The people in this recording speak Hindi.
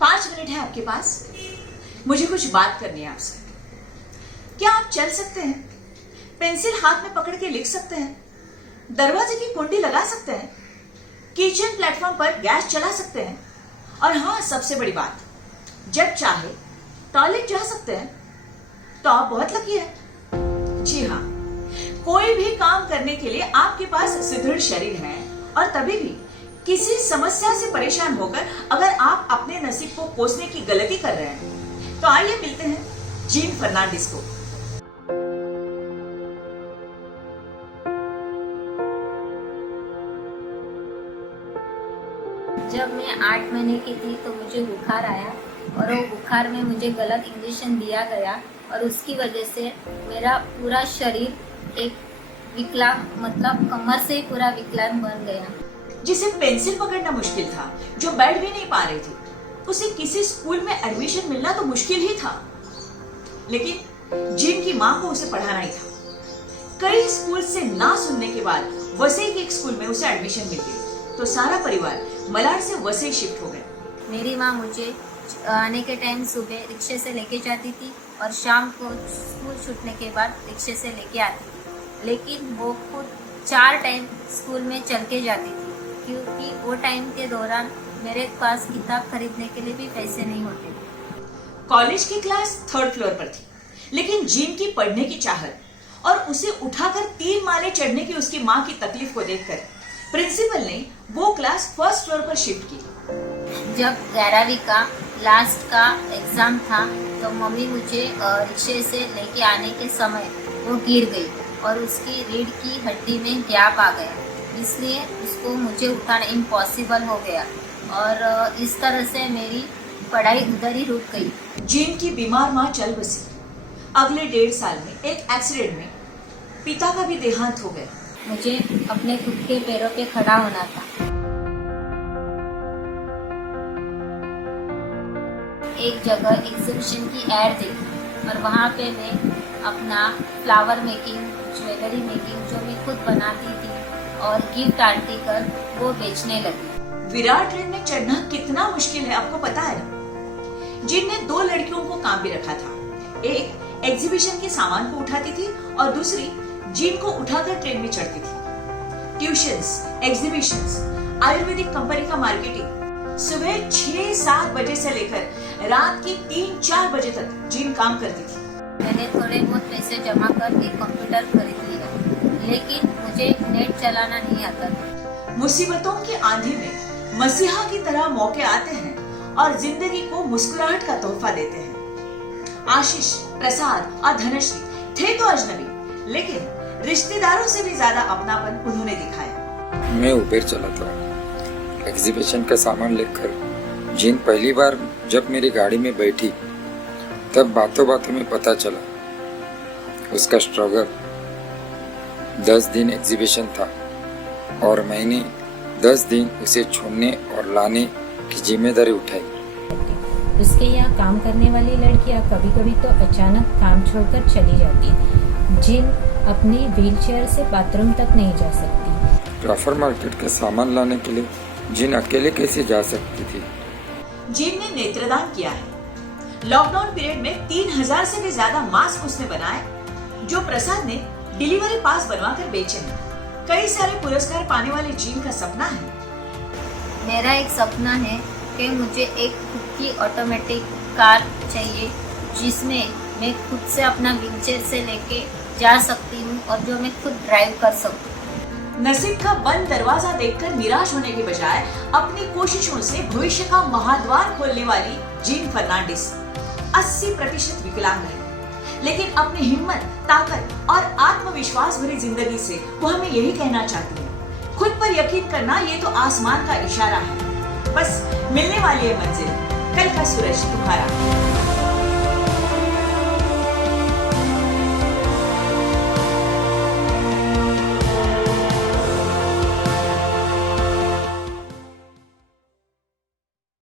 5 मिनट है आपके पास? मुझे कुछ बात करनी है आपसे। क्या आप चल सकते हैं? पेंसिल हाथ में पकड़ के लिख सकते हैं? दरवाजे की कुंडी लगा सकते हैं? किचन प्लेटफॉर्म पर गैस चला सकते हैं? और हाँ, सबसे बड़ी बात, जब चाहे टॉयलेट जा सकते हैं? तो आप बहुत लकी हैं। जी हाँ, कोई भी काम करने के लिए आपके पास सुदृढ़ शरीर है, और तभी भी किसी समस्या से परेशान होकर अगर आप अपने नसीब को कोसने की गलती कर रहे हैं, तो आइए मिलते हैं जीन फर्नांडिस को। जब मैं 8 महीने की थी तो मुझे बुखार आया, और वो बुखार में मुझे गलत इंजेक्शन दिया गया, और उसकी वजह से मेरा पूरा शरीर एक विकलांग, मतलब कमर से पूरा विकलांग बन गया। जिसे पेंसिल पकड़ना मुश्किल था, जो बैठ भी नहीं पा रही थी, उसे किसी स्कूल में एडमिशन मिलना तो मुश्किल ही था, लेकिन जीन की मां को उसे पढ़ाना ही था। कई स्कूल से ना सुनने के बाद वसई के एक स्कूल में उसे एडमिशन मिल गई, तो सारा परिवार मलाड से वसई शिफ्ट हो गया। मेरी माँ मुझे आने के टाइम सुबह रिक्शे से लेके जाती थी, और शाम को स्कूल छूटने के बाद रिक्शे से लेके आती थी, लेकिन वो खुद 4 टाइम स्कूल में चल के जाती थी, क्योंकि वो टाइम के दौरान मेरे पास किताब खरीदने के लिए भी पैसे नहीं होते थे। कॉलेज की क्लास 3rd फ्लोर पर थी, लेकिन जीन की पढ़ने की चाहत और उसे उठाकर 3 माले चढ़ने की उसकी माँ की तकलीफ को देखकर प्रिंसिपल ने वो क्लास 1st फ्लोर पर शिफ्ट की। जब 11वीं का लास्ट का एग्जाम था, तो मम्मी मुझे रिक्शे से लेके आने के समय वो गिर गई, और उसकी रीढ़ की हड्डी में गैप आ गया, इसलिए उसको मुझे उठाना इम्पॉसिबल हो गया, और इस तरह से मेरी पढ़ाई उधर ही रुक गई। जीन की बीमार माँ चल बसी। अगले 1.5 साल में एक एक्सीडेंट में पिता का भी देहांत हो गया। मुझे अपने खुद के पैरों पे खड़ा होना था। एक जगह एग्जीबिशन की एड देखी, और वहाँ पे मैं अपना फ्लावर मेकिंग, ज्वेलरी मेकिंग जो मैं खुद बनाती थी, और गिफ्ट आर्टिकल वो बेचने लगी। विराट ट्रेन में चढ़ना कितना मुश्किल है आपको पता है ना? जीन ने 2 लड़कियों को काम भी रखा था। एक एग्जीबिशन के सामान को उठाती थी, और दूसरी जीन को उठाकर ट्रेन में चढ़ती थी। ट्यूशंस, एग्जीबिशंस, आयुर्वेदिक कंपनी का मार्केटिंग, सुबह 6-7 बजे से लेकर रात के 3-4 बजे तक जीन काम करती थी। मैंने थोड़े बहुत पैसे जमा कर एक कंप्यूटर खरीद लिया, लेकिन मुझे नेट चलाना नहीं आता था। मुसीबतों की आंधी में मसीहा की तरह मौके आते हैं, और जिंदगी को मुस्कुराहट का तोहफा देते हैं। आशीष, प्रसाद और धनश्री थे तो अजनबी, लेकिन रिश्तेदारों से भी ज्यादा अपनापन उन्होंने दिखाया। मैं उबेर चलाता हूँ। एग्जीबिशन का सामान लेकर जीन पहली बार जब मेरी गाड़ी में बैठी, तब बातों बातों में पता चला उसका स्ट्रगल। 10 दिन एग्जीबिशन था, और मैंने 10 दिन उसे छोड़ने और लाने की जिम्मेदारी उठाई। उसके यहाँ काम करने वाली लड़कियाँ कभी कभी तो अचानक काम छोड़कर चली जाती, जिन अपनी व्हीलचेयर से बाथरूम तक नहीं जा सकती। राफर मार्केट का सामान लाने के लिए जिन अकेले कैसे जा सकती थी? जीन ने नेत्रदान किया है। लॉकडाउन पीरियड में 3000 से भी ज्यादा मास्क उसने बनाए, जो प्रसाद ने डिलीवरी पास बनवाकर बेचे हैं। कई सारे पुरस्कार पाने वाले जीन का सपना है। मेरा एक सपना है कि मुझे एक खुद की ऑटोमेटिक कार चाहिए, जिसमें मैं खुद से अपना व्हीलचेयर से लेके जा सकती हूँ, और जो मैं खुद ड्राइव कर सकूँ। नसीब का बंद दरवाजा देखकर निराश होने के बजाय अपनी कोशिशों से भविष्य का महाद्वार खोलने वाली जीन फर्नांडिस 80% विकलांग है, लेकिन अपनी हिम्मत, ताकत और आत्मविश्वास भरी जिंदगी से वो हमें यही कहना चाहती है, खुद पर यकीन करना ये तो आसमान का इशारा है, बस मिलने वाली है मंजिल, कल का सूरज तुम्हारा।